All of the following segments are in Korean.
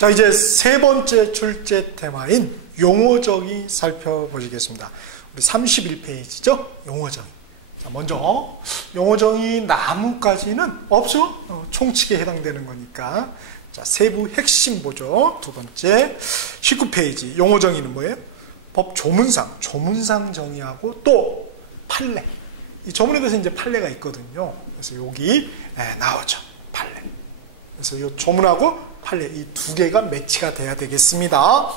자, 이제 세 번째 출제 테마인 용어정의 살펴보시겠습니다. 우리 31페이지죠? 용어정의. 자, 먼저 용어정의 나무까지는 없죠? 총칙에 해당되는 거니까. 자, 세부 핵심 보죠. 두 번째 19페이지 용어정의는 뭐예요? 법 조문상 정의하고 또 판례. 이 조문에 대해서 이제 판례가 있거든요. 그래서 여기 나오죠. 판례. 그래서 이 조문하고 판례 이 두 개가 매치가 돼야 되겠습니다.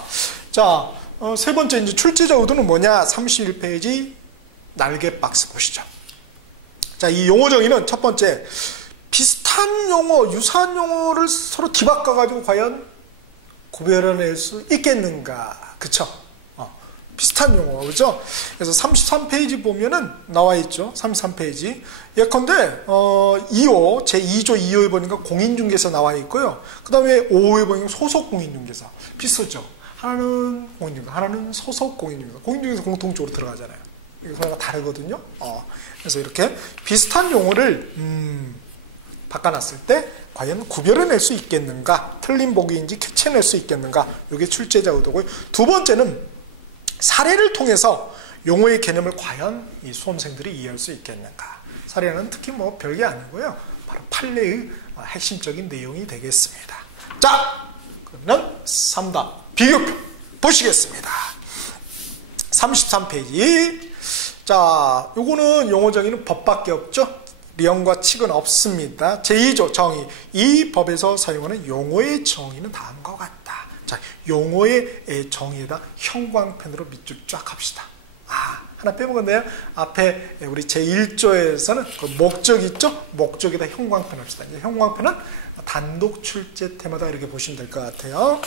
자, 세 번째 이제 출제자 의도는 뭐냐? 31페이지 날개 박스 보시죠. 자, 이 용어 정의는 첫 번째 비슷한 용어, 유사한 용어를 서로 뒤바꿔가지고 과연 구별해낼 수 있겠는가? 그쵸? 비슷한 용어, 그죠? 그래서 33페이지 보면은 나와 있죠. 33페이지. 예컨대, 2호, 제2조 2호에 보니까 공인중개사 나와 있고요. 그 다음에 5호에 보니까 소속 공인중개사. 비슷하죠? 하나는 공인중개사, 하나는 소속 공인중개사. 공인중개사 공통적으로 들어가잖아요. 이거 하나가 다르거든요. 그래서 이렇게 비슷한 용어를, 바꿔놨을 때, 과연 구별해낼 수 있겠는가? 틀린 보기인지 캐치해낼 수 있겠는가? 이게 출제자 의도고요. 두 번째는 사례를 통해서 용어의 개념을 과연 이 수험생들이 이해할 수 있겠는가. 사례는 특히 뭐 별게 아니고요. 바로 판례의 핵심적인 내용이 되겠습니다. 자, 그러면 3답 비교표 보시겠습니다. 33페이지. 자, 요거는 용어 정의는 법밖에 없죠. 리언과 칙은 없습니다. 제2조 정의. 이 법에서 사용하는 용어의 정의는 다음과 같다. 자, 용어의 정의에다 형광펜으로 밑줄 쫙 합시다. 하나 빼먹었네요. 앞에 우리 제1조에서는 그 목적 있죠? 목적에다 형광펜 합시다. 이제 형광펜은 단독 출제 테마다 이렇게 보시면 될 것 같아요.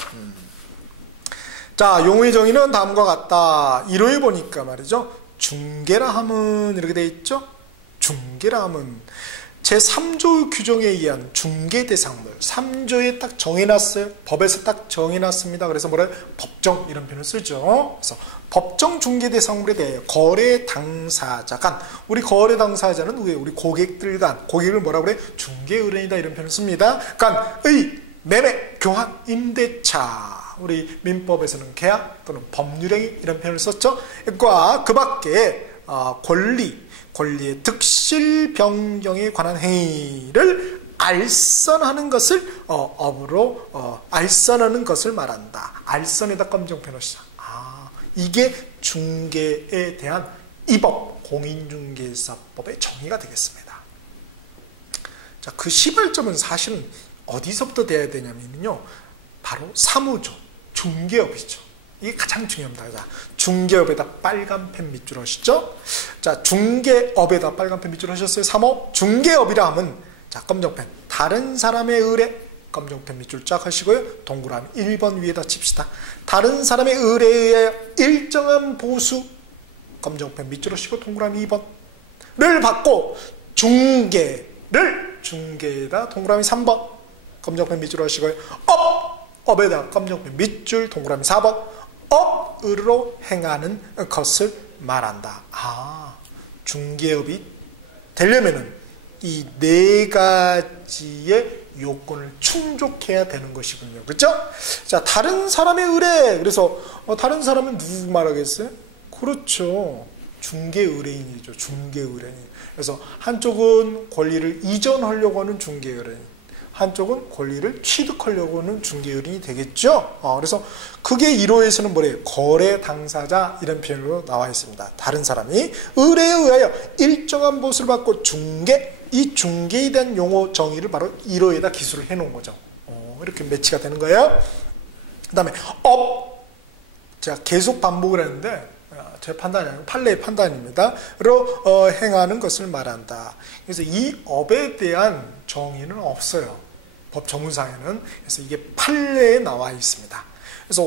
자, 용어의 정의는 다음과 같다. 1호에 보니까 말이죠. 중개라 함은 이렇게 돼 있죠? 중개라 함은 제3조 규정에 의한 중개대상물 3조에 딱 정해놨어요. 법에서 딱 정해놨습니다. 그래서 뭐래요? 법정 이런 표현을 쓰죠. 그래서 법정 중개대상물에 대해 거래 당사자 간 우리 거래 당사자는 우리 고객들 간 고객을 뭐라고 그래? 중개의뢰인이다 이런 표현을 씁니다. 간의 매매 교환 임대차 우리 민법에서는 계약 또는 법률행위 이런 표현을 썼죠. 그 밖에 권리의 득실 변경에 관한 행위를 알선하는 것을 업으로 알선하는 것을 말한다. 알선에다 검정펜 놓으시자. 이게 중개에 대한 이 법 공인중개사법의 정의가 되겠습니다. 자, 그 시발점은 사실은 어디서부터 돼야 되냐면요, 바로 사무조 중개업이죠. 이게 가장 중요합니다. 자, 중개업에다 빨간 펜 밑줄 하시죠? 자, 중개업에다 빨간 펜 밑줄 하셨어요? 3호. 중개업이라 하면, 자, 검정펜. 다른 사람의 의뢰, 검정펜 밑줄 쫙 하시고요. 동그라미 1번 위에다 칩시다. 다른 사람의 의뢰에 일정한 보수, 검정펜 밑줄 하시고 동그라미 2번를 받고, 중개에다 동그라미 3번, 검정펜 밑줄 하시고요. 업에다 검정펜 밑줄 동그라미 4번. 업으로 행하는 것을 말한다. 중개업이 되려면은 이 네 가지의 요건을 충족해야 되는 것이군요. 그렇죠? 자, 다른 사람의 의뢰. 그래서 다른 사람은 누구 말하겠어요? 그렇죠. 중개의뢰인이죠. 중개의뢰인. 그래서 한쪽은 권리를 이전하려고 하는 중개의뢰인. 한쪽은 권리를 취득하려고 하는 중개의뢰인이 되겠죠. 그래서 그게 1호에서는 뭐래요? 거래 당사자 이런 표현으로 나와 있습니다. 다른 사람이 의뢰에 의하여 일정한 보수를 받고 이 중개에 대한 용어 정의를 바로 1호에다 기술을 해놓은 거죠. 이렇게 매치가 되는 거예요. 그 다음에 제가 계속 반복을 했는데 제 판단이 아니고 판례의 판단입니다. 로 행하는 것을 말한다. 그래서 이 업에 대한 정의는 없어요. 법 전문상에는. 그래서 이게 판례에 나와 있습니다. 그래서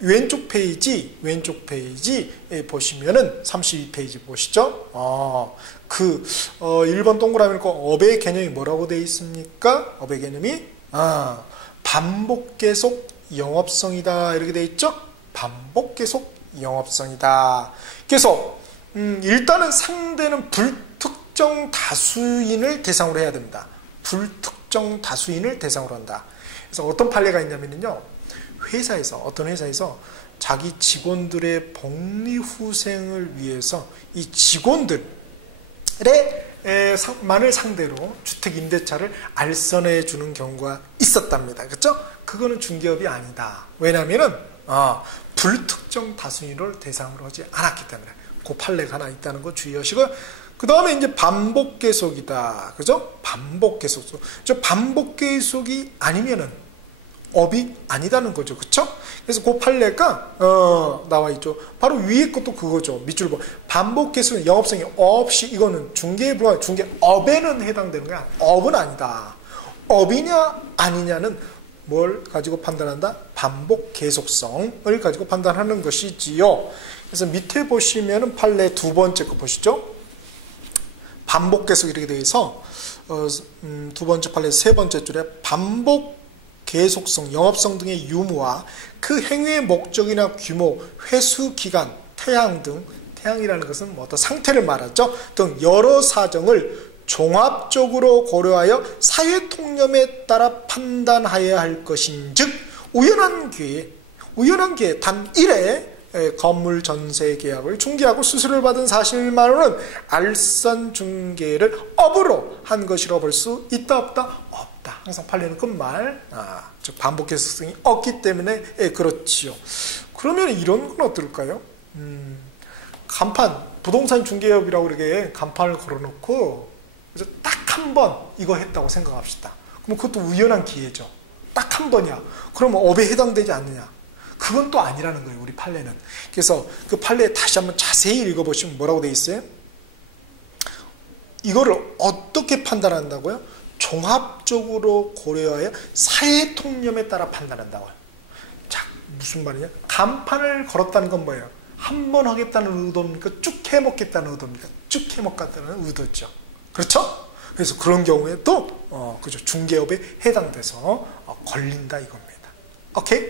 왼쪽 페이지에 보시면은 32페이지 보시죠. 1번 동그라미를 업의 개념이 뭐라고 되어 있습니까? 업의 개념이 반복 계속 영업성이다 이렇게 되어 있죠. 반복 계속 영업성이다. 그래서 일단은 상대는 불특정 다수인을 대상으로 해야 됩니다. 불특정 다수인을 대상으로 한다. 그래서 어떤 판례가 있냐면요, 회사에서, 어떤 회사에서 자기 직원들의 복리후생을 위해서 이 직원들의 만을 상대로 주택임대차를 알선해 주는 경우가 있었답니다. 그렇죠? 그거는 중개업이 아니다. 왜냐하면은 불특정 다수인을 대상으로 하지 않았기 때문에. 그 판례가 하나 있다는 거 주의하시고, 그 다음에 이제 반복 계속이다. 그죠? 반복 계속. 저 반복 계속이 아니면은 업이 아니다는 거죠. 그쵸? 그래서 그 판례가 나와 있죠. 바로 위에 것도 그거죠. 밑줄 보. 반복 계속은 영업성이 없이, 이거는 중개에 불과한 중개업에는 해당되는 거야. 업은 아니다. 업이냐 아니냐는 뭘 가지고 판단한다? 반복 계속성을 가지고 판단하는 것이지요. 그래서 밑에 보시면은 판례 두 번째 거 보시죠. 반복 계속 이렇게 되어 있어. 두 번째 판례 세 번째 줄에 반복 계속성, 영업성 등의 유무와 그 행위의 목적이나 규모, 회수 기간, 태양 등, 태양이라는 것은 뭐 어떤 상태를 말하죠. 등 여러 사정을 종합적으로 고려하여 사회 통념에 따라 판단하여야 할 것인즉 우연한 기회 단 1회 건물 전세 계약을 중개하고 수수료를 받은 사실만으로는 알선 중개를 업으로 한 것이라고 볼 수 있다 없다? 없다. 항상 판례는 끝말. 즉 반복 계속성이 없기 때문에 그렇지요. 그러면 이런 건 어떨까요? 간판, 부동산 중개업이라고 이렇게 간판을 걸어놓고 그래서 딱 한 번 이거 했다고 생각합시다. 그럼 그것도 우연한 기회죠. 딱 한 번이야. 그러면 업에 해당되지 않느냐? 그건 또 아니라는 거예요, 우리 판례는. 그래서 그 판례 다시 한번 자세히 읽어보시면 뭐라고 돼 있어요? 이거를 어떻게 판단한다고요? 종합적으로 고려하여 사회 통념에 따라 판단한다고요. 자, 무슨 말이냐? 간판을 걸었다는 건 뭐예요? 한 번 하겠다는 의도입니까? 쭉 해먹겠다는 의도입니까? 쭉 해먹겠다는 의도죠. 그렇죠? 그래서 그런 경우에 또 그죠, 중개업에 해당돼서 걸린다 이겁니다. 오케이?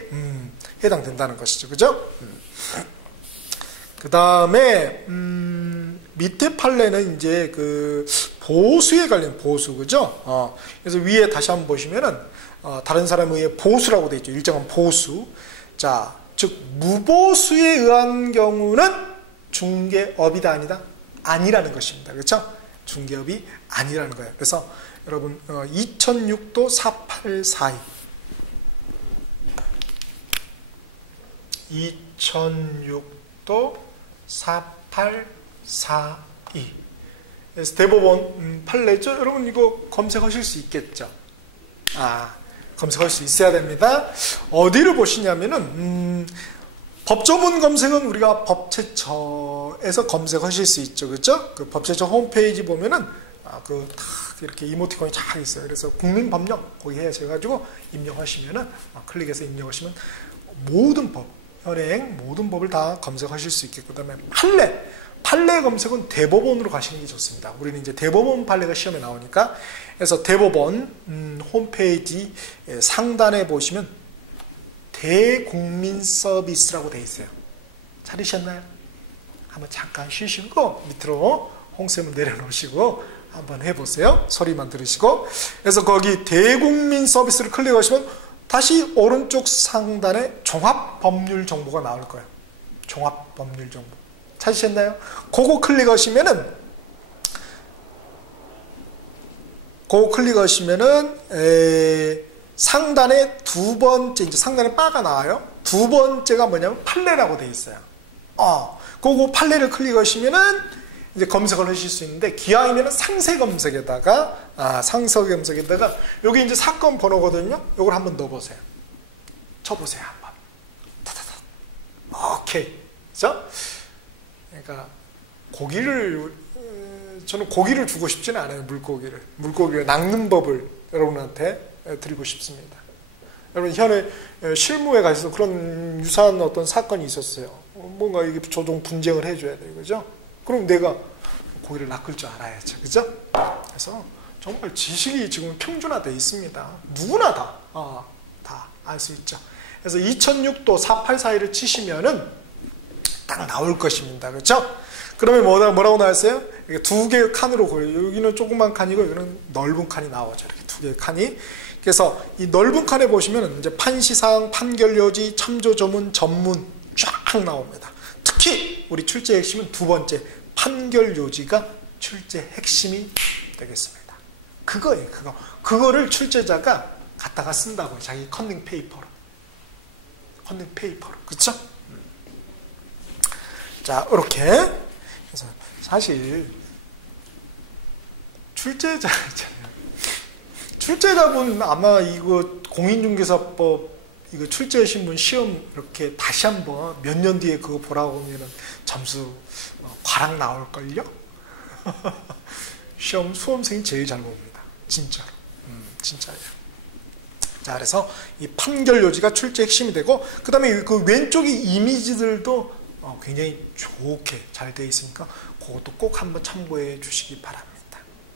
해당된다는 것이죠. 그죠? 그 다음에 밑에 판례는 이제 그 보수에 관련 보수, 그죠? 그래서 위에 다시 한번 보시면은 다른 사람에 의해 보수라고 되어 있죠. 일정한 보수. 자, 즉 무보수에 의한 경우는 중개업이다 아니다? 아니라는 것입니다. 그렇죠? 중개업이 아니라는 거예요. 그래서 여러분 2006도 4842 2006도 4842 그래서 대법원 판례죠. 여러분 이거 검색하실 수 있겠죠. 검색할 수 있어야 됩니다. 어디를 보시냐면은 법조문 검색은 우리가 법제처에서 검색하실 수 있죠. 그렇죠? 그 법제처 홈페이지 보면은 그 딱 이렇게 이모티콘이 잘 있어요. 그래서 국민법령 거기 해가지고 입력하시면은 클릭해서 입력하시면 모든 법, 현행 모든 법을 다 검색하실 수 있겠고, 그다음에 판례 검색은 대법원으로 가시는 게 좋습니다. 우리는 이제 대법원 판례가 시험에 나오니까. 그래서 대법원 홈페이지 상단에 보시면 대국민 서비스라고 되어 있어요. 찾으셨나요? 한번 잠깐 쉬시고 밑으로 홍쌤을 내려놓으시고 한번 해보세요. 소리만 들으시고. 그래서 거기 대국민 서비스를 클릭하시면 다시 오른쪽 상단에 종합법률 정보가 나올 거예요. 종합법률 정보. 찾으셨나요? 그거 클릭하시면은 상단에 두 번째, 이제 상단에 바가 나와요. 두 번째가 뭐냐면 판례라고 되어 있어요. 그거 판례를 클릭하시면은 이제 검색을 하실 수 있는데, 기왕이면 상세 검색에다가 여기 이제 사건 번호거든요. 이걸 한번 넣어보세요. 쳐보세요, 한번. 타타타. 오케이. 그죠? 그러니까 저는 고기를 주고 싶지는 않아요. 물고기를 낚는 법을 여러분한테 드리고 싶습니다. 여러분 현에 실무에 가셔서 그런 유사한 어떤 사건이 있었어요. 뭔가 이게 조종 분쟁을 해줘야 돼요, 그죠? 그럼 내가 고기를 낚을 줄 알아야죠, 그죠? 그래서 정말 지식이 지금 평준화되어 있습니다. 누구나 다 알 수 있죠. 그래서 2006도 4842를 치시면은 딱 나올 것입니다, 그렇죠? 그러면 뭐라고 나왔어요? 두 개의 칸으로 보여요. 여기는 조그만 칸이고 여기는 넓은 칸이 나오죠. 이렇게 두 개의 칸이. 그래서 이 넓은 칸에 보시면 이제 판시사항, 판결요지, 참조조문, 전문 쫙 나옵니다. 특히 우리 출제 핵심은 두 번째 판결요지가 출제 핵심이 되겠습니다. 그거예요. 그거를 출제자가 갖다가 쓴다고요. 자기 컨닝 페이퍼로. 그렇죠? 자, 이렇게. 그래서 사실 출제자분 아마 이거 공인중개사법 이거 출제하신 분 시험 이렇게 다시 한번 몇 년 뒤에 그거 보라고 하면은 점수 과락 나올걸요? 시험 수험생이 제일 잘 봅니다. 진짜로. 진짜예요. 자, 그래서 이 판결요지가 출제 핵심이 되고, 그 다음에 그 왼쪽에 이미지들도 굉장히 좋게 잘 되어 있으니까 그것도 꼭 한번 참고해 주시기 바랍니다.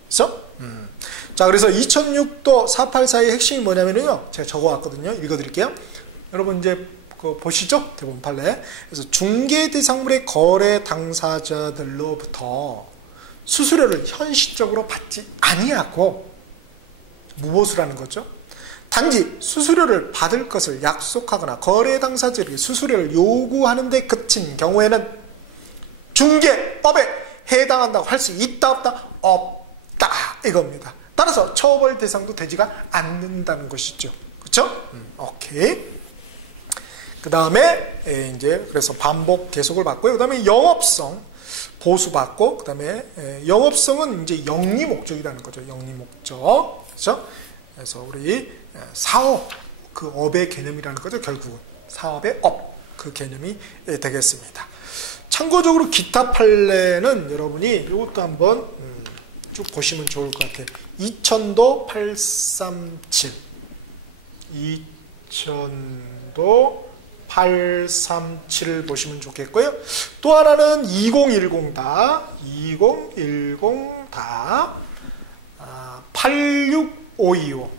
그래서 자, 그래서 2006도 484의 핵심이 뭐냐면요, 제가 적어왔거든요. 읽어드릴게요. 여러분 이제 보시죠, 대부분 판례. 그래서 중개 대상물의 거래 당사자들로부터 수수료를 현실적으로 받지 아니하고 무보수라는 거죠. 단지 수수료를 받을 것을 약속하거나 거래 당사자에게 수수료를 요구하는 데 그친 경우에는 중개법에 해당한다고 할 수 있다 없다? 없다, 이겁니다. 따라서 처벌 대상도 되지가 않는다는 것이죠. 그렇죠? 오케이. 그 다음에 이제 그래서 반복 계속을 받고요. 그 다음에 영업성 보수 받고, 그 다음에 영업성은 이제 영리 목적이라는 거죠. 영리 목적. 그렇죠? 그래서 우리 사업, 그 업의 개념이라는 거죠. 결국은 사업의 업, 그 개념이 되겠습니다. 참고적으로 기타 판례는 여러분이 이것도 한번 쭉 보시면 좋을 것 같아요. 2000도 837, 2000도 837을 보시면 좋겠고요. 또 하나는 2010다, 2010다, 86525,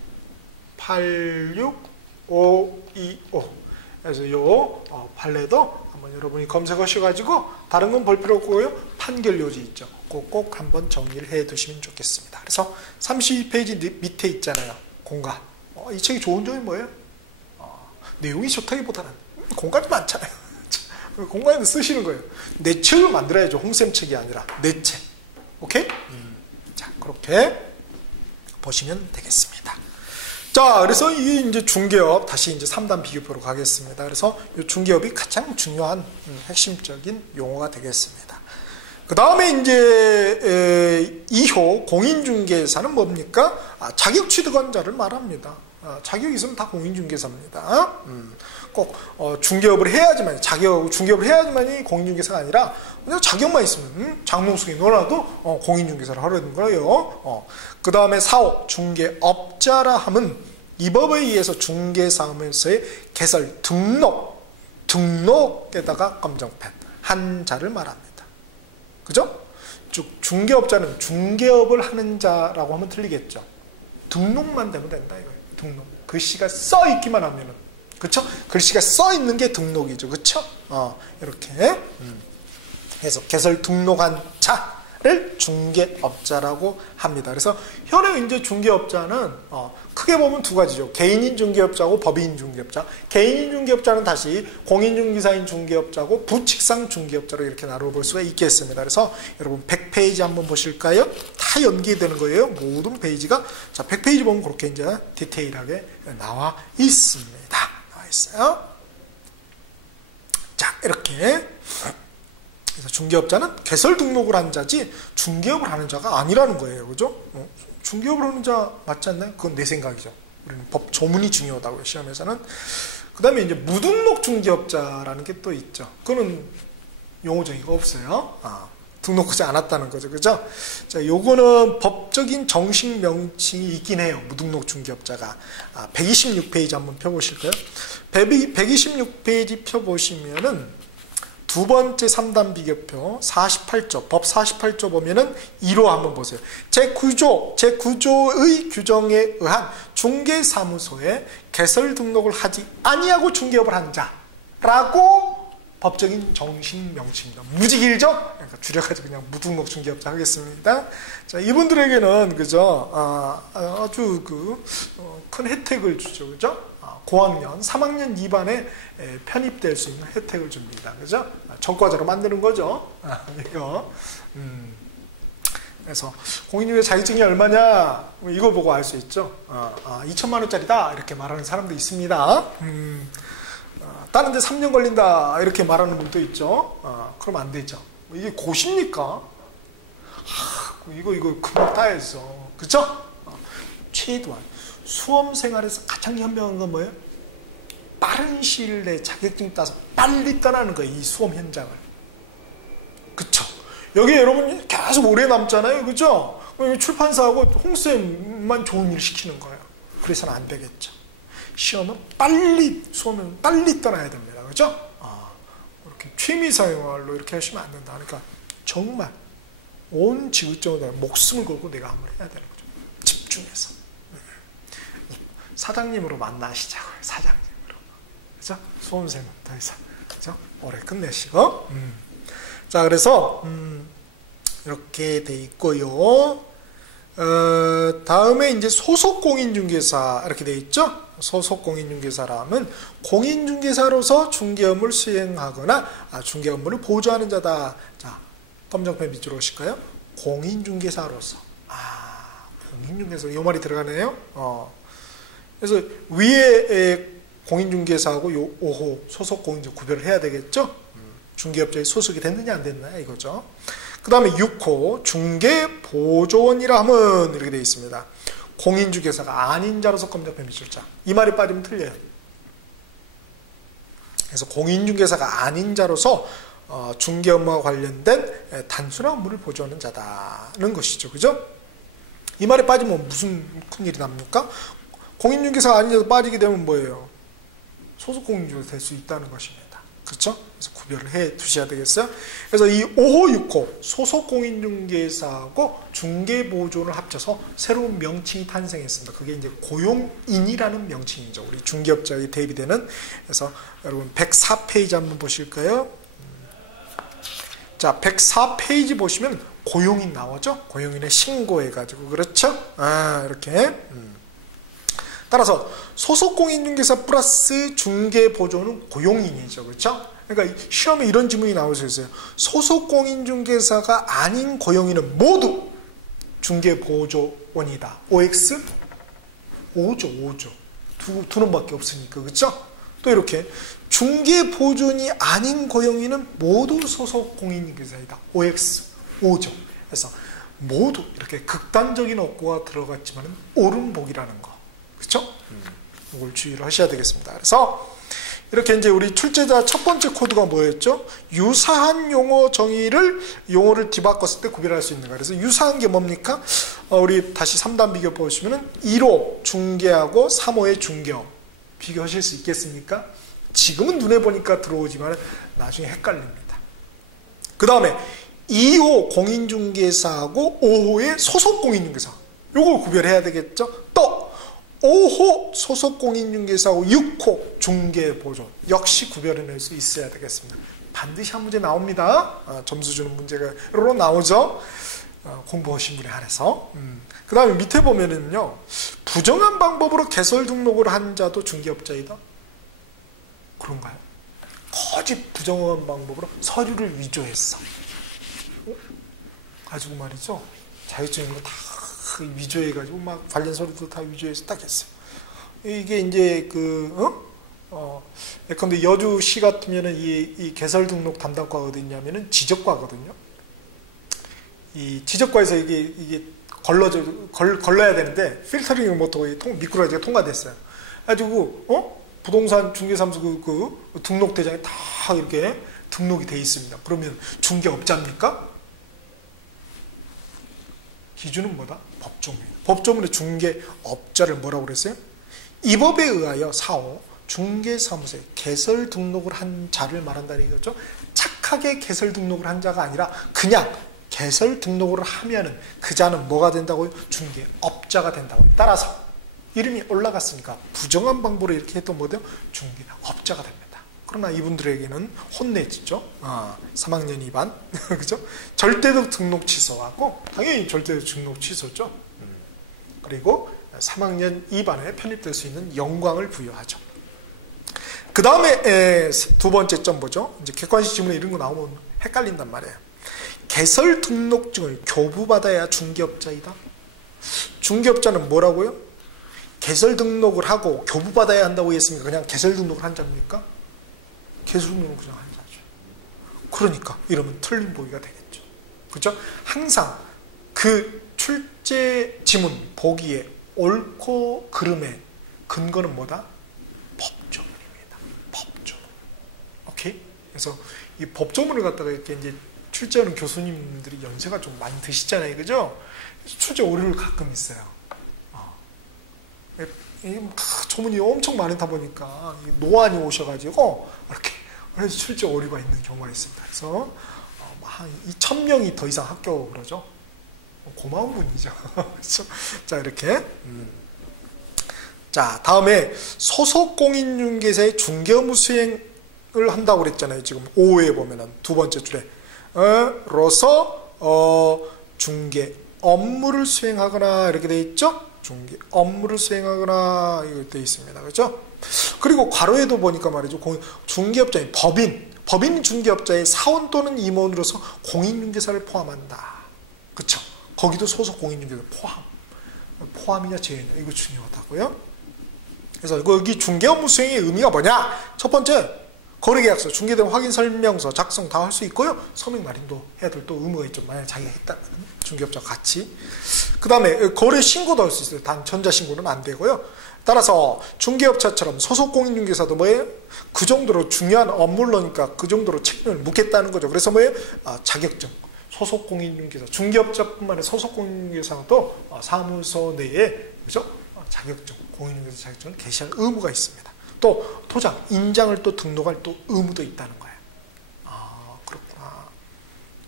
86525. 그래서 요 판례도 한번 여러분이 검색하셔가지고 다른 건 볼 필요 없고요. 판결요지 있죠. 꼭 한번 정리를 해 두시면 좋겠습니다. 그래서 32페이지 밑에 있잖아요. 공간. 이 책이 좋은 점이 뭐예요? 내용이 좋다기보다는 공간이 많잖아요. 공간에도 쓰시는 거예요. 내 책을 만들어야죠. 홍쌤 책이 아니라 내 책. 오케이? 자, 그렇게 보시면 되겠습니다. 자, 그래서 이 이제 중개업, 다시 이제 3단 비교표로 가겠습니다. 그래서 이 중개업이 가장 중요한 핵심적인 용어가 되겠습니다. 그 다음에 이제 2호 공인중개사는 뭡니까? 자격 취득원자를 말합니다. 자격이 있으면 다 공인중개사입니다. 꼭 중개업을 해야지만, 중개업을 해야지만이 공인중개사가 아니라 그냥 자격만 있으면 장롱속에 넣어놔도 공인중개사를 하려는 거예요. 그 다음에 4호 중개업자라 함은 이 법에 의해서 중개사무소의 개설 등록에다가 검정펜 한 자를 말합니다. 그죠? 즉 중개업자는 중개업을 하는 자라고 하면 틀리겠죠. 등록만 되면 된다 이거예요. 등록. 글씨가 써 있기만 하면은, 그렇죠? 글씨가 써 있는 게 등록이죠. 그렇죠? 이렇게 해서 개설 등록한 자를 중개업자라고 합니다. 그래서 현행 이제 중개업자는 크게 보면 두 가지죠. 개인인 중개업자고 법인인 중개업자. 개인인 중개업자는 다시 공인중개사인 중개업자고 부칙상 중개업자로 이렇게 나눠볼 수가 있겠습니다. 그래서 여러분 100페이지 한번 보실까요? 다 연계되는 거예요. 모든 페이지가. 자, 100페이지 보면 그렇게 이제 디테일하게 나와 있습니다. 나와 있어요. 자, 이렇게. 그래서 중개업자는 개설 등록을 한 자지 중개업을 하는 자가 아니라는 거예요. 그죠? 중개업을 하는 자 맞지 않나요? 그건 내 생각이죠. 우리는 법 조문이 중요하다고요, 시험에서는. 그 다음에 이제 무등록 중개업자라는 게 또 있죠. 그거는 용어 정의가 없어요. 등록하지 않았다는 거죠. 그죠? 자, 요거는 법적인 정식 명칭이 있긴 해요. 무등록 중개업자가. 126페이지 한번 펴보실까요? 126페이지 펴보시면은 두 번째 3단 비교표 48조, 법 48조 보면은 1호 한번 보세요. 제9조의 규정에 의한 중개사무소에 개설 등록을 하지 아니하고 중개업을 한 자라고 법적인 정식 명칭입니다. 무지 길죠? 그러니까 줄여가지고 그냥 무등록 중개업자 하겠습니다. 자, 이분들에게는 그죠? 아주 큰 혜택을 주죠, 그죠? 고학년, 3학년 2반에 편입될 수 있는 혜택을 줍니다, 그죠? 전과자로 만드는 거죠. 이거. 그래서 공인중개사 자격증이 얼마냐? 이거 보고 알 수 있죠. 2천만 원짜리다 이렇게 말하는 사람도 있습니다. 다른 데 3년 걸린다 이렇게 말하는 분도 있죠. 그럼 안 되죠. 이게 고시입니까? 이거 금방 따야죠. 그쵸? 최소한 수험생활에서 가장 현명한 건 뭐예요? 빠른 시일 내에 자격증 따서 빨리 떠나는 거예요. 이 수험 현장을. 그쵸? 여기 여러분 계속 오래 남잖아요. 그죠? 출판사하고 홍쌤만 좋은 일 시키는 거예요. 그래서는 안 되겠죠. 시험은 수험은 빨리 떠나야 됩니다. 그죠? 이렇게 취미생활로 이렇게 하시면 안 된다. 그러니까 정말 온 지구적으로 목숨을 걸고 내가 한번 해야 되는 거죠. 집중해서. 사장님으로 만나시자고요. 사장님으로. 그죠? 수험생은 더 이상. 그죠? 올해 끝내시고. 자, 그래서, 이렇게 돼 있고요. 다음에 이제 소속공인중개사 이렇게 돼 있죠? 소속공인중개사라면 공인중개사로서 중개업무를 수행하거나 중개 업무를 보조하는 자다. 자, 검정펜 밑으로 오실까요? 공인중개사로서. 공인중개사 이 말이 들어가네요. 그래서 위에 공인중개사하고 요 5호 소속공인중개사 구별을 해야 되겠죠? 중개업자에 소속이 됐느냐 안 됐느냐 이거죠. 그 다음에 6호 중개보조원이라 하면 이렇게 되어 있습니다. 공인중개사가 아닌 자로서 검정펜 밑줄 자. 이 말이 빠지면 틀려요. 그래서 공인중개사가 아닌 자로서 중개업무와 관련된 단순한 업무를 보조하는 자다는 것이죠. 그죠? 이 말이 빠지면 무슨 큰일이 납니까? 공인중개사가 아닌 자로 빠지게 되면 뭐예요? 소속공인중개사 될 수 있다는 것입니다. 그렇죠? 그래서 구별을 해 두셔야 되겠어요. 그래서 이 5호, 6호 소속공인중개사하고 중개보조를 합쳐서 새로운 명칭이 탄생했습니다. 그게 이제 고용인이라는 명칭이죠. 우리 중개업자에 대비되는. 그래서 여러분 104페이지 한번 보실까요? 자, 104페이지 보시면 고용인 나오죠? 고용인에 신고해가지고 그렇죠? 이렇게. 따라서 소속공인중개사 플러스 중개보조는 고용인이죠. 그렇죠? 그러니까 시험에 이런 질문이 나올 수 있어요. 소속공인중개사가 아닌 고용인은 모두 중개보조원이다. OX? 5죠. 두 놈밖에 없으니까. 그렇죠? 또 이렇게 중개보조원이 아닌 고용인은 모두 소속공인중개사이다. OX? 5죠. 그래서 모두 이렇게 극단적인 어구가 들어갔지만 옳은 복이라는 거. 그렇죠? 이걸 주의를 하셔야 되겠습니다. 그래서 이렇게 이제 우리 출제자 첫 번째 코드가 뭐였죠? 유사한 용어 정의를 용어를 뒤바꿨을 때 구별할 수 있는 거. 그래서 유사한 게 뭡니까? 우리 다시 3단 비교 보시면은 1호 중개하고 3호의 중개업 비교하실 수 있겠습니까? 지금은 눈에 보니까 들어오지만 나중에 헷갈립니다. 그 다음에 2호 공인중개사하고 5호의 소속공인중개사 요걸 구별해야 되겠죠? 또 5호 소속공인중개사하고 6호 중개보조 역시 구별해낼 수 있어야 되겠습니다. 반드시 한 문제 나옵니다. 점수 주는 문제가 여러 나오죠. 공부하신 분에 한해서. 그 다음에 밑에 보면은요, 부정한 방법으로 개설 등록을 한 자도 중개업자이다. 그런가요? 거짓 부정한 방법으로 서류를 위조했어. 가지고 말이죠. 자격증인 거 다 위조해가지고 막 관련 서류도 다 위조해서 딱 했어요. 이게 이제 예컨대 여주시 같으면은 이 개설 등록 담당과가 어디 있냐면은 지적과거든요. 이 지적과에서 이게 걸러야 되는데 필터링을 못하고 미꾸라지가 통과됐어요. 가지고 부동산 중개사무소 그 등록 대장에 다 이렇게 등록이 돼 있습니다. 그러면 중개업자입니까? 기준은 뭐다? 법조문이다. 법조문의 중개업자를 뭐라고 그랬어요? 이 법에 의하여 4호 중개사무소에 개설 등록을 한 자를 말한다는 이거죠. 착하게 개설 등록을 한 자가 아니라 그냥 개설 등록을 하면은 그 자는 뭐가 된다고요? 중개업자가 된다고요. 따라서 이름이 올라갔으니까 부정한 방법으로 이렇게 했던 뭐죠? 중개업자가 됩니다. 그러나 이분들에게는 혼내지죠. 3학년 2반. 그죠? 절대적 등록 취소하고, 당연히 절대적 등록 취소죠. 그리고 3학년 2반에 편입될 수 있는 영광을 부여하죠. 그 다음에 두 번째 점 보죠. 이제 객관식 지문에 이런 거 나오면 헷갈린단 말이에요. 개설 등록증을 교부받아야 중개업자이다. 중개업자는 뭐라고요? 개설 등록을 하고 교부받아야 한다고 했으니까 그냥 개설 등록을 한 자입니까? 개설 등록은 그냥 한 자죠. 그러니까 이러면 틀린 보기가 되겠죠. 그렇죠? 항상 그 출제 지문 보기에 옳고 그름의 근거는 뭐다? 법조문입니다. 법조문. 오케이? 그래서 이 법조문을 갖다가 이렇게 이제 출제하는 교수님들이 연세가 좀 많이 드시잖아요. 그죠? 출제 오류를 가끔 있어요. 조문이 엄청 많다 보니까 노안이 오셔가지고 이렇게 그래서 출제 오류가 있는 경우가 있습니다. 그래서 한 2,000명이 더 이상 합격 그러죠. 고마운 분이죠. 그렇죠? 자, 이렇게. 자, 다음에 소속 공인중개사의 중개 업무 수행을 한다고 그랬잖아요. 지금 5호에 보면은 두 번째 줄에 로서 중개 업무를 수행하거나 이렇게 돼 있죠. 중개 업무를 수행하거나 이렇게 돼 있습니다. 그렇죠? 그리고 괄호에도 보니까 말이죠. 중개업자인 법인 중개업자의 사원 또는 임원으로서 공인중개사를 포함한다. 그렇죠? 거기도 소속 공인중개사 포함이냐 제외냐 이거 중요하다고요. 그래서 여기 중개 업무 수행의 의미가 뭐냐? 첫 번째, 거래계약서, 중개된 확인 설명서 작성 다 할 수 있고요. 서명 날인도 해야 될 또 의무가 있죠. 만약에 자기가 했다면 중개업자와 같이. 그 다음에 거래 신고도 할 수 있어요. 단 전자신고는 안 되고요. 따라서 중개업자처럼 소속 공인중개사도 뭐예요? 그 정도로 중요한 업무니까 그 정도로 책임을 묻겠다는 거죠. 그래서 뭐예요? 자격증. 소속 공인중개사, 중개업자뿐만 아니라 소속 공인중개사도 사무소 내에 그죠? 자격증, 공인중개사 자격증을 게시할 의무가 있습니다. 또 도장, 인장을 또 등록할 또 의무도 있다는 거예요. 그렇구나.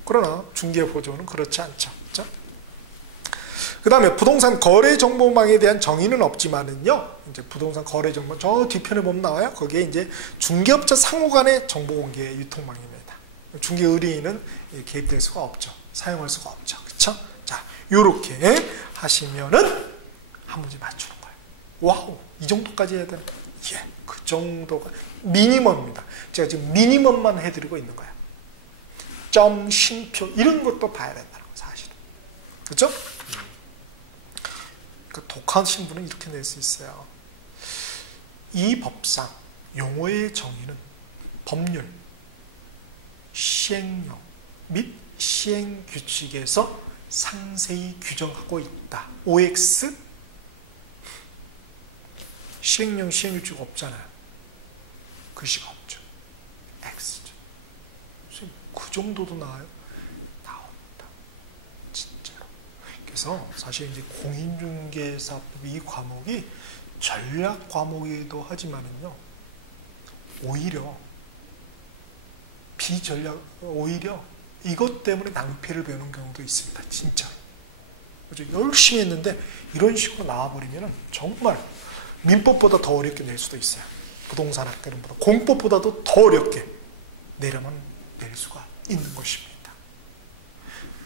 그러나 중개보조는 그렇지 않죠. 그렇죠? 그 다음에 부동산 거래 정보망에 대한 정의는 없지만은요, 이제 부동산 거래 정보 저 뒤편에 보면 나와요. 거기에 이제 중개업자 상호 간의 정보 공개 유통망입니다. 중개 의뢰인은 개입될 수가 없죠. 사용할 수가 없죠. 그렇죠? 자, 요렇게 하시면은 한 문제 맞추는 거예요. 와우, 이 정도까지 해야 되는 거예요. 예, 그 정도가 미니멈입니다. 제가 지금 미니멈만 해드리고 있는 거예요. 점, 쉼표 이런 것도 봐야 된다는 거예요. 사실은. 그렇죠? 그러니까 독하신 분은 이렇게 낼 수 있어요. 이 법상 용어의 정의는 법률, 시행령 및 시행규칙에서 상세히 규정하고 있다. OX 시행령, 시행규칙 없잖아요. 글씨가 없죠. X죠. 그 정도도 나와요? 나옵니다. 진짜로. 그래서 사실 이제 공인중개사법 이 과목이 전략 과목이기도 하지만은요, 오히려 오히려 이것 때문에 낭패를 배우는 경우도 있습니다. 진짜. 열심히 했는데 이런 식으로 나와버리면 정말 민법보다 더 어렵게 낼 수도 있어요. 부동산 학교보다 공법보다도 더 어렵게 내려면 낼 수가 있는 것입니다.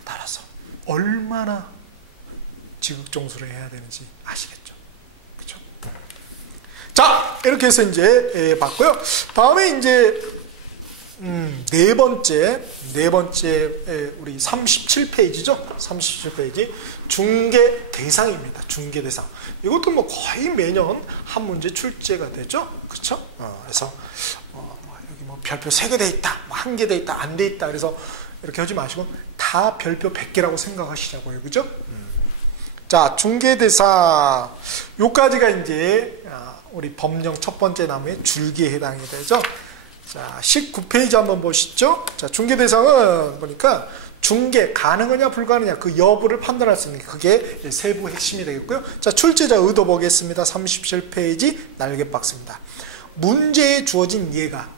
따라서 얼마나 지극정수를 해야 되는지 아시겠죠? 그렇죠? 자, 이렇게 해서 이제 봤고요. 다음에 이제 네 번째 우리 37페이지죠. 37페이지 중개 대상입니다. 중개 대상. 이것도 뭐 거의 매년 한 문제 출제가 되죠. 그렇죠? 그래서 여기 뭐 별표 3개 돼 있다, 뭐 1개 돼 있다, 안 돼 있다. 그래서 이렇게 하지 마시고 다 별표 100개라고 생각하시자고요. 그죠? 자, 중개 대상 요까지가 이제 우리 법령 첫 번째 나무의 줄기에 해당이 되죠. 자, 19페이지 한번 보시죠. 자, 중개 대상은 보니까 중개 가능하냐 불가능하냐 그 여부를 판단할 수 있는 게 그게 세부 핵심이 되겠고요. 자, 출제자 의도 보겠습니다. 37페이지 날개박스입니다. 문제에 주어진 예가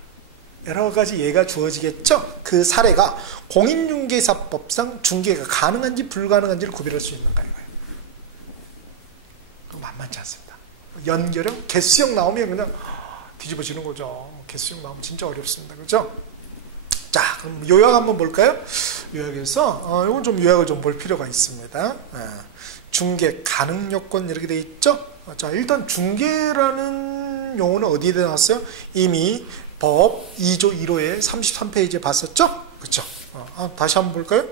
여러 가지 예가 주어지겠죠. 그 사례가 공인중개사법상 중개가 가능한지 불가능한지를 구별할 수 있는가 이거예요. 그거 만만치 않습니다. 연결형, 개수형 나오면 그냥 뒤집어지는 거죠. 개수형 나오면 진짜 어렵습니다. 그죠? 자, 그럼 요약 한번 볼까요? 요약해서 이건 좀 요약을 좀 볼 필요가 있습니다. 중개 가능 요건 이렇게 돼 있죠? 자, 일단 중개라는 용어는 어디에 나왔어요? 이미 법 2조 1호에 33페이지에 봤었죠? 그렇죠? 다시 한번 볼까요?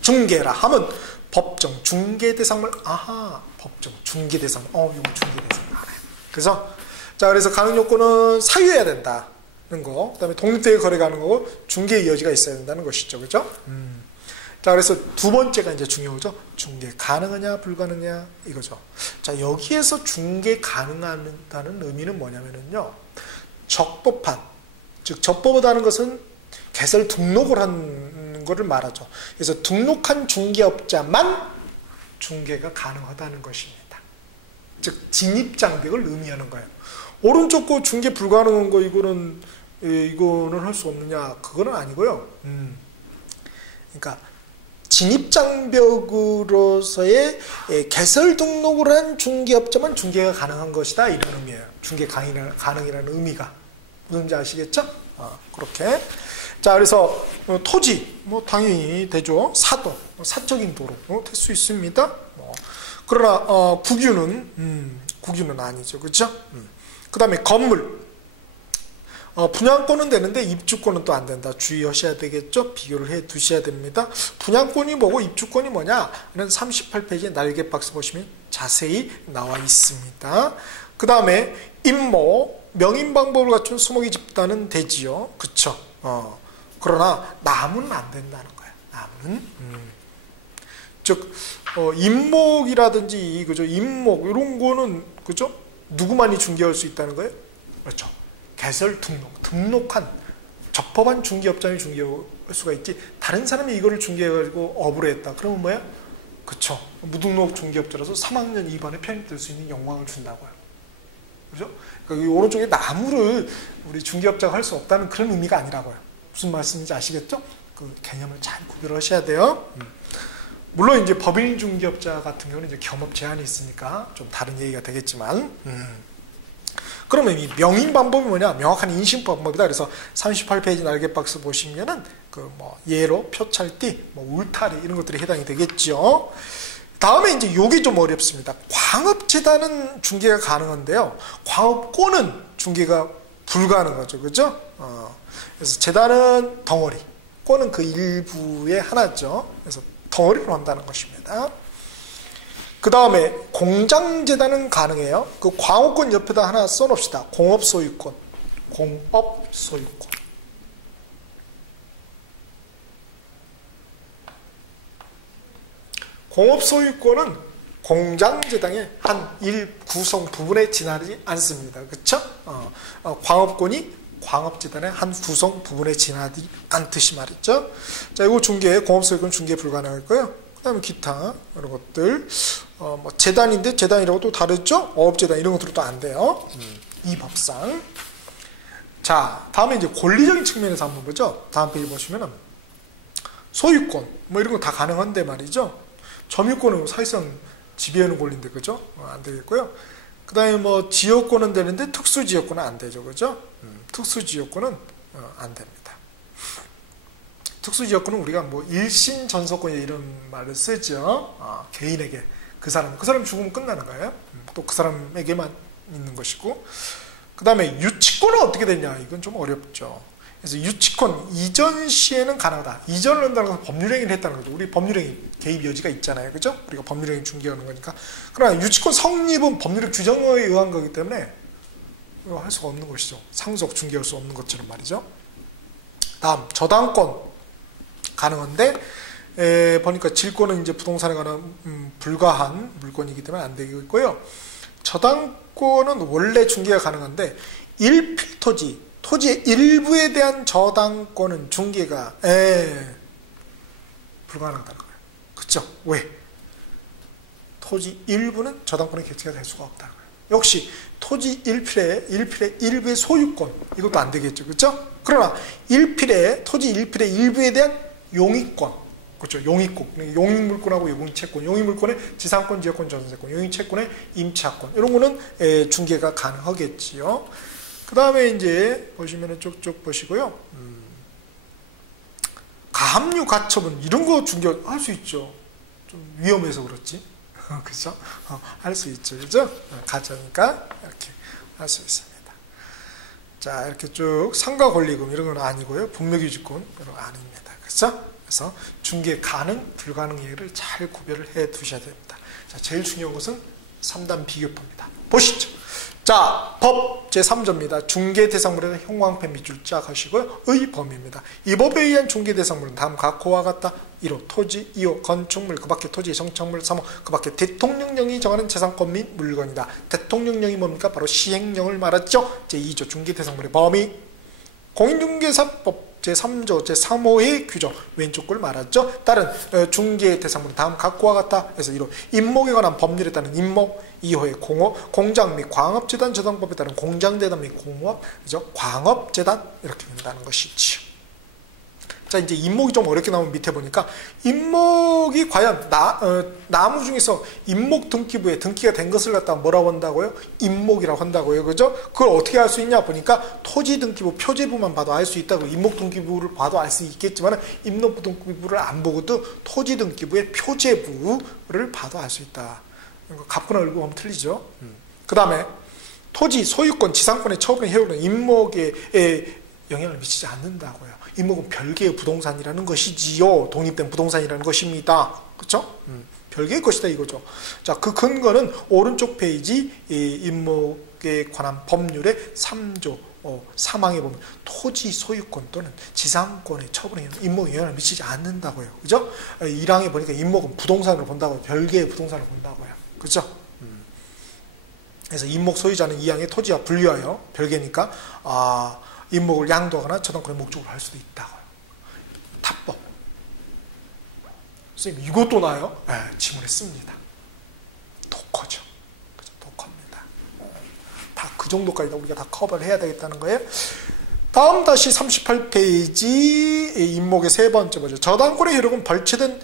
중개라 하면 법정 중개 대상물. 법정 중개 대상. 이거 중개 대상 알아요. 그래서 가능 요건은 사유해야 된다는 거. 그다음에 독립되게 거래가 하는 거고 중개의 여지가 있어야 된다는 것이죠. 그렇죠? 자, 그래서 두 번째가 이제 중요하죠. 중개 가능하냐 불가능하냐 이거죠. 자, 여기에서 중개 가능하다는 의미는 뭐냐면요. 적법한, 즉 적법하다는 것은 개설 등록을 한 거를 말하죠. 그래서 등록한 중개업자만 중개가 가능하다는 것입니다. 즉 진입장벽을 의미하는 거예요. 오른쪽 거 중개 불가능한 거 이거는 할 수 없느냐? 그거는 아니고요. 그러니까 진입장벽으로서의 개설 등록을 한 중개업자만 중개가 가능한 것이다 이런 의미예요. 중개 가능이라는 의미가 뭔지 아시겠죠? 그렇게. 자, 그래서 토지 당연히 되죠. 사도 사적인 도로 될 수 있습니다. 그러나 국유는 아니죠. 그렇죠? 그다음에 건물 분양권은 되는데 입주권은 또 안 된다. 주의하셔야 되겠죠? 비교를 해 두셔야 됩니다. 분양권이 뭐고 입주권이 뭐냐는 38페이지 날개 박스 보시면 자세히 나와 있습니다. 그 다음에 임모 명인 방법을 갖춘 수목이 집단은 되지요. 그쵸? 그러나 나무는 안 된다는 거예요. 나무는 즉 임목이라든지 그죠? 임목 이런 거는 그죠? 누구만이 중개할 수 있다는 거예요? 그렇죠. 개설 등록한 적법한 중개업자이 중개할 수가 있지 다른 사람이 이거를 중개해가지고 업으로 했다. 그러면 뭐야? 그쵸. 무등록 중개업자라서 3학년 2반에 편입될 수 있는 영광을 준다고요. 그죠? 그러니까 이 오른쪽에 나무를 우리 중개업자가 할 수 없다는 그런 의미가 아니라고요. 무슨 말씀인지 아시겠죠? 그 개념을 잘 구별하셔야 돼요. 물론 이제 법인 중개업자 같은 경우는 이제 겸업 제한이 있으니까 좀 다른 얘기가 되겠지만 그러면 이 명인 방법이 뭐냐? 명확한 인식 방법이다. 그래서 38페이지 날개 박스 보시면은 예로 표찰띠, 울타리 이런 것들이 해당이 되겠죠. 다음에 이제 요게 좀 어렵습니다. 광업재단은 중개가 가능한데요. 광업권은 중개가 불가능하죠. 그죠? 그래서 재단은 덩어리, 권은 그 일부의 하나죠. 그래서 덩어리로 한다는 것입니다. 그 다음에 공장재단은 가능해요. 그 광업권 옆에다 하나 써놓읍시다. 공업소유권. 공업소유권. 공업소유권은 공장재단의 한 일 구성 부분에 지나지 않습니다. 그렇죠? 광업권이 광업재단의 한 구성 부분에 지나지 않듯이 말이죠. 자, 이거 중개, 공업소유권 중개 불가능하고요. 그 다음에 기타 이런 것들 재단인데 재단이라고 또 다르죠? 어업재단 이런 것들은 또 안 돼요. 이 법상. 자, 다음에 이제 권리적인 측면에서 한번 보죠. 다음 페이지 보시면은 소유권 이런 거 다 가능한데 말이죠. 점유권은 사실상 지배하는 권리인데 그죠? 안 되겠고요. 그 다음에 지역권은 되는데 특수지역권은 안 되죠. 그죠? 특수지역권은 안 됩니다. 특수지역권은 우리가 일신전서권 이런 말을 쓰죠. 개인에게 그 사람 죽으면 끝나는 거예요. 또 그 사람에게만 있는 것이고. 그 다음에 유치권은 어떻게 되냐? 이건 좀 어렵죠. 그래서 유치권 이전 시에는 가능하다. 이전을 한다는 것은 법률행위를 했다는 거죠. 우리 법률행위 개입 여지가 있잖아요. 그죠? 우리가 법률행위 중개하는 거니까. 그러나 유치권 성립은 법률의 규정에 의한 거기 때문에 할 수가 없는 것이죠. 상속 중개할 수 없는 것처럼 말이죠. 다음 저당권 가능한데 보니까 질권은 이제 부동산에 관한 불가한 물건이기 때문에 안 되겠고요. 저당권은 원래 중개가 가능한데 토지의 일부에 대한 저당권은 중개가 불가능하다는 거예요. 그렇죠? 왜? 토지 일부는 저당권의 객체가 될 수가 없다는 거예요. 역시 토지 일필의 일부의 소유권 이것도 안 되겠죠. 그렇죠? 그러나 토지 일필의 일부에 대한 용의권 그렇죠. 용익국, 용익물권하고 용익채권, 용익물권의 지상권, 지역권, 전세권, 용익채권의 임차권 이런 거는 중개가 가능하겠지요. 그 다음에 이제 보시면은 쭉쭉 보시고요. 가압류, 가처분 이런 거 중개할 수 있죠. 좀 위험해서 그렇지. 그죠? 할 수 있죠. 그죠? 가짜니까 이렇게 할 수 있습니다. 자, 이렇게 쭉 상가 권리금 이런 건 아니고요. 분묘기지권 이런 거 아닙니다. 그렇죠? 그래서 중개 가능, 불가능 얘기를 잘 구별을 해 두셔야 됩니다. 자, 제일 중요한 것은 3단 비교법입니다. 보시죠. 자, 법 제3조입니다. 중개 대상물에 형광펜 밑줄 쫙 하시고요. 의 범위입니다. 이 법에 의한 중개 대상물은 다음 각호와 같다. 1호 토지, 2호 건축물, 그 밖에 토지 정착물, 3호 그 밖에 대통령령이 정하는 재산권 및 물건이다. 대통령령이 뭡니까? 바로 시행령을 말하죠. 제2조 중개 대상물의 범위. 공인중개사법 제3조 제3호의 규정 왼쪽 걸 말하죠. 다른 중개 대상물은 다음 각호와 같다. 그래서 1호 임목에 관한 법률에 따른 임목, 2호의 공업, 공장 및 광업재단 저당법에 따른 공장재단 및 공업, 그죠? 광업재단 이렇게 된다는 것이지요. 자, 이제 임목이 좀 어렵게 나오면 밑에 보니까 임목이 과연 나무 중에서 임목 등기부에 등기가 된 것을 갖다가 뭐라고 한다고요? 임목이라고 한다고요. 그죠? 그걸 어떻게 알 수 있냐 보니까 토지 등기부 표제부만 봐도 알 수 있다고. 임목 등기부를 봐도 알 수 있겠지만 임목 등기부를 안 보고도 토지 등기부의 표제부를 봐도 알 수 있다. 갑구나 을구 하면 틀리죠. 그 다음에 토지 소유권 지상권의 처분의 해오는 임목에 영향을 미치지 않는다고요. 임목은 별개의 부동산이라는 것이지요. 독립된 부동산이라는 것입니다. 그렇죠? 별개의 것이다 이거죠. 자, 그 근거는 오른쪽 페이지 임목에 관한 법률의 3조 3항에 보면 토지 소유권 또는 지상권의 처분에 임목에 영향을 미치지 않는다고요. 그죠? 1항에 보니까 임목은 부동산으로 본다고요. 별개의 부동산을 본다고요. 그죠? 그래서 임목 소유자는 2항의 토지와 분류하여 별개니까 임목을 양도하거나 저당권의 목적으로 할 수도 있다고요. 탑법. 선생님 이것도 나요? 네, 지문했습니다. 독커죠. 그죠? 독커입니다. 다 그 정도까지 우리가 다 커버를 해야 되겠다는 거예요. 다음 다시 38페이지 임목의 세 번째 보죠. 저당권의 효력은 벌채된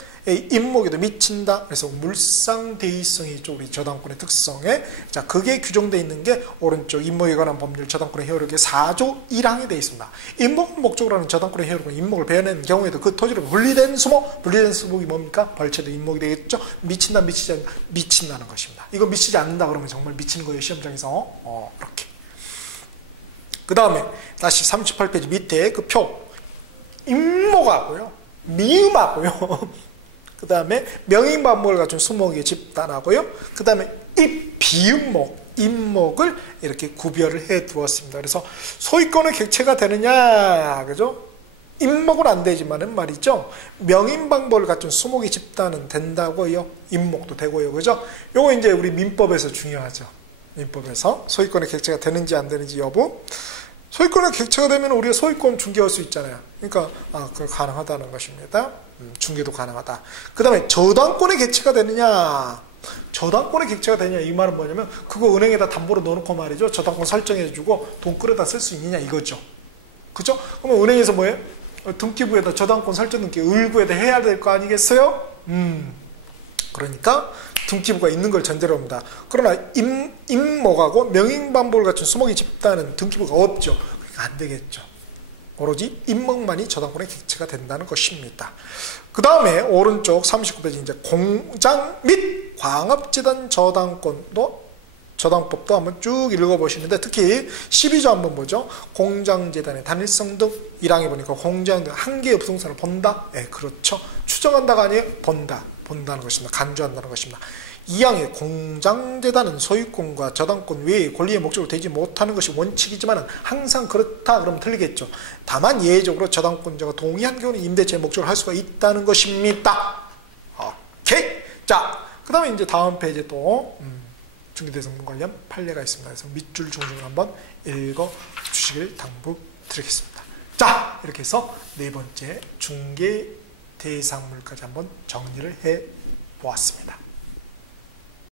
임목에도 미친다. 그래서 물상대의성이 있죠. 우리 저당권의 특성에. 자, 그게 규정되어 있는 게 오른쪽 임목에 관한 법률 저당권의 효력의 4조 1항에 되어 있습니다. 임목 목적으로 하는 저당권의 효력은 임목을 베어낸 경우에도 그 토지로 분리된 수목, 분리된 수목이 뭡니까? 벌채된 임목이 되겠죠. 미친다, 미치지 않는다, 미친다는 것입니다. 이거 미치지 않는다 그러면 정말 미치는 거예요. 시험장에서. 이렇게. 그 다음에 다시 38페이지 밑에 그 표 임목하고요, 미음하고요, 그 다음에 명인반목을 갖춘 수목의 집단하고요, 그 다음에 비음목, 임목을 이렇게 구별을 해 두었습니다. 그래서 소유권의 객체가 되느냐, 그죠? 임목은 안 되지만은 말이죠. 명인방법을 갖춘 수목의 집단은 된다고요. 임목도 되고요, 그죠? 요거 이제 우리 민법에서 중요하죠. 민법에서 소유권의 객체가 되는지 안 되는지 여부. 소유권의 객체가 되면 우리가 소유권 중개할 수 있잖아요. 그러니까 그거 가능하다는 것입니다. 중개도 가능하다. 그 다음에 저당권의 객체가 되느냐, 저당권의 객체가 되느냐, 이 말은 뭐냐면 그거 은행에다 담보로 넣어놓고 말이죠, 저당권 설정해주고 돈 끌어다 쓸 수 있느냐 이거죠. 그죠? 그러면 은행에서 뭐예요? 등기부에다 저당권 설정 등기 을구에다 해야 될 거 아니겠어요? 그러니까 등기부가 있는 걸 전제로 합니다. 그러나 임목하고 명인반복을 갖춘 수목의 집단은 등기부가 없죠. 그러니까 안 되겠죠. 오로지 임목만이 저당권의 객체가 된다는 것입니다. 그 다음에 오른쪽 39페이지 이제 공장 및 광업재단 저당법도 한번 쭉 읽어보시는데 특히 12조 한번 보죠. 공장재단의 단일성 등 1항에 보니까 공장 등 한 개의 부동산을 본다? 네, 그렇죠. 추정한다가 아니에요. 본다는 것입니다. 간주한다는 것입니다. 2항의 공장재단은 소유권과 저당권 외의 권리의 목적으로 되지 못하는 것이 원칙이지만 항상 그렇다 그러면 틀리겠죠. 다만 예외적으로 저당권자가 동의한 경우는 임대차의 목적으로 할 수가 있다는 것입니다. 오케이. 자, 그 다음에 이제 다음 페이지에 또 중개대상물 관련 판례가 있습니다. 그래서 밑줄 중심으로 한번 읽어주시길 당부드리겠습니다. 자, 이렇게 해서 네 번째 중개대상물까지 한번 정리를 해 보았습니다.